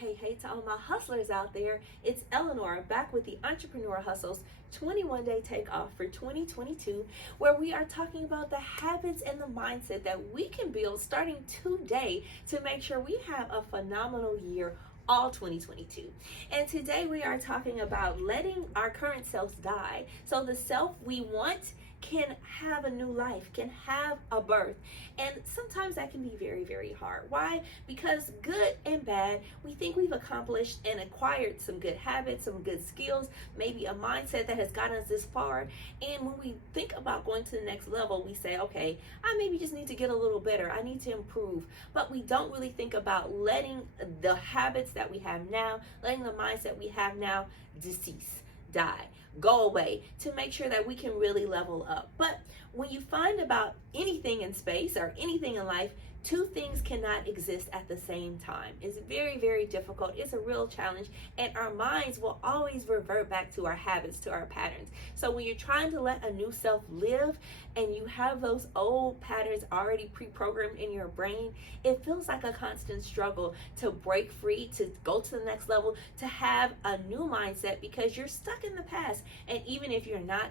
Hey, to all my hustlers out there, it's Eleanor back with the Entrepreneur Hustles 21 Day Takeoff for 2022, where we are talking about the habits and the mindset that we can build starting today to make sure we have a phenomenal year all 2022. And today we are talking about letting our current selves die so the self we want can have a new life, can have a birth. And sometimes that can be very, very hard. Why? Because good and bad, we think we've accomplished and acquired some good habits, some good skills, maybe a mindset that has gotten us this far. And when we think about going to the next level, we say, okay, I maybe just need to get a little better. I need to improve. But we don't really think about letting the habits that we have now, letting the mindset we have now decease, die, go away, to make sure that we can really level up. But when you find about anything in space or anything in life, two things cannot exist at the same time. It's very, very difficult. It's a real challenge, and our minds will always revert back to our habits, to our patterns. So when you're trying to let a new self live and you have those old patterns already pre-programmed in your brain, it feels like a constant struggle to break free, to go to the next level, to have a new mindset, because you're stuck in the past. And even if you're not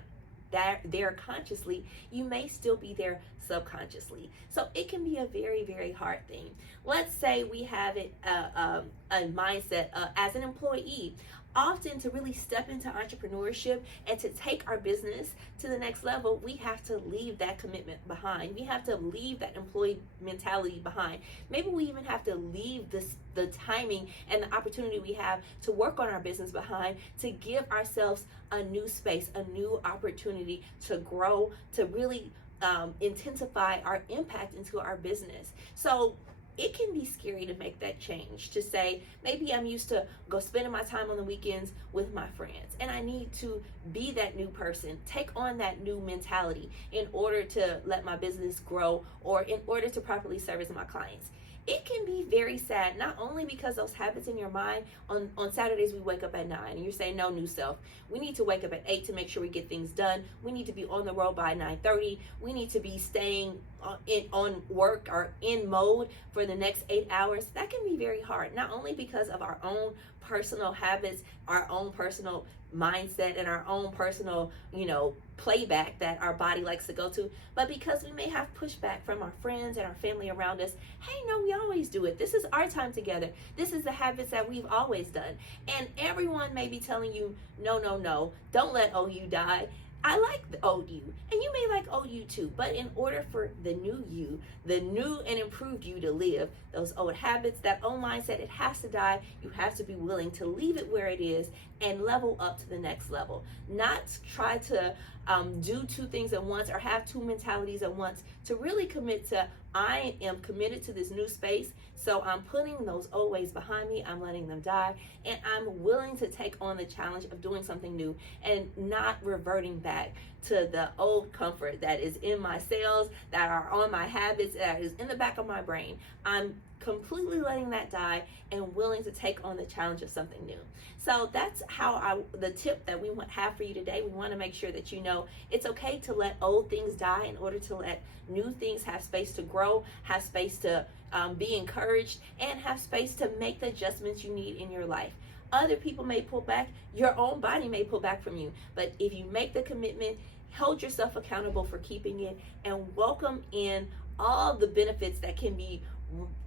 there consciously, you may still be there subconsciously. So it can be a very, very hard thing. Let's say we have a mindset as an employee. Often, to really step into entrepreneurship and to take our business to the next level, we have to leave that commitment behind. We have to leave that employee mentality behind. Maybe we even have to leave the timing and the opportunity we have to work on our business behind, to give ourselves a new space, a new opportunity to grow, to really intensify our impact into our business. So it can be scary to make that change, to say, maybe I'm used to go spending my time on the weekends with my friends, and I need to be that new person, take on that new mentality in order to let my business grow, or in order to properly service my clients. It can be very sad, not only because those habits in your mind, on Saturdays we wake up at 9 and you're saying, no, new self. We need to wake up at 8 to make sure we get things done. We need to be on the road by 9:30. We need to be staying on work or in mode for the next 8 hours. That can be very hard, not only because of our own personal habits, our own personal mindset, and our own personal, playback that our body likes to go to, but because we may have pushback from our friends and our family around us. Hey, no, we always do it. This is our time together. This is the habits that we've always done. And everyone may be telling you, no, don't let OU die. I like the old you, and you may like old you too, but in order for the new you, the new and improved you to live, those old habits, that old mindset, it has to die. You have to be willing to leave it where it is and level up to the next level. Not try to do two things at once or have two mentalities at once. To really commit to, I am committed to this new space, so I'm putting those old ways behind me, I'm letting them die, and I'm willing to take on the challenge of doing something new and not reverting back to the old comfort that is in my cells, that are on my habits, that is in the back of my brain. I'm completely letting that die and willing to take on the challenge of something new. So that's the tip that we have for you today. We want to make sure that you know it's okay to let old things die in order to let new things have space to grow, have space to be encouraged, and have space to make the adjustments you need in your life. Other people may pull back, your own body may pull back from you, but if you make the commitment, hold yourself accountable for keeping it, and welcome in all the benefits that can be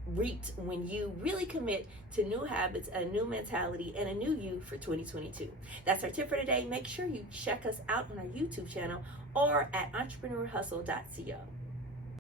reaped when you really commit to new habits, a new mentality, and a new you for 2022. That's our tip for today. Make sure you check us out on our YouTube channel or at entrepreneurhustle.co.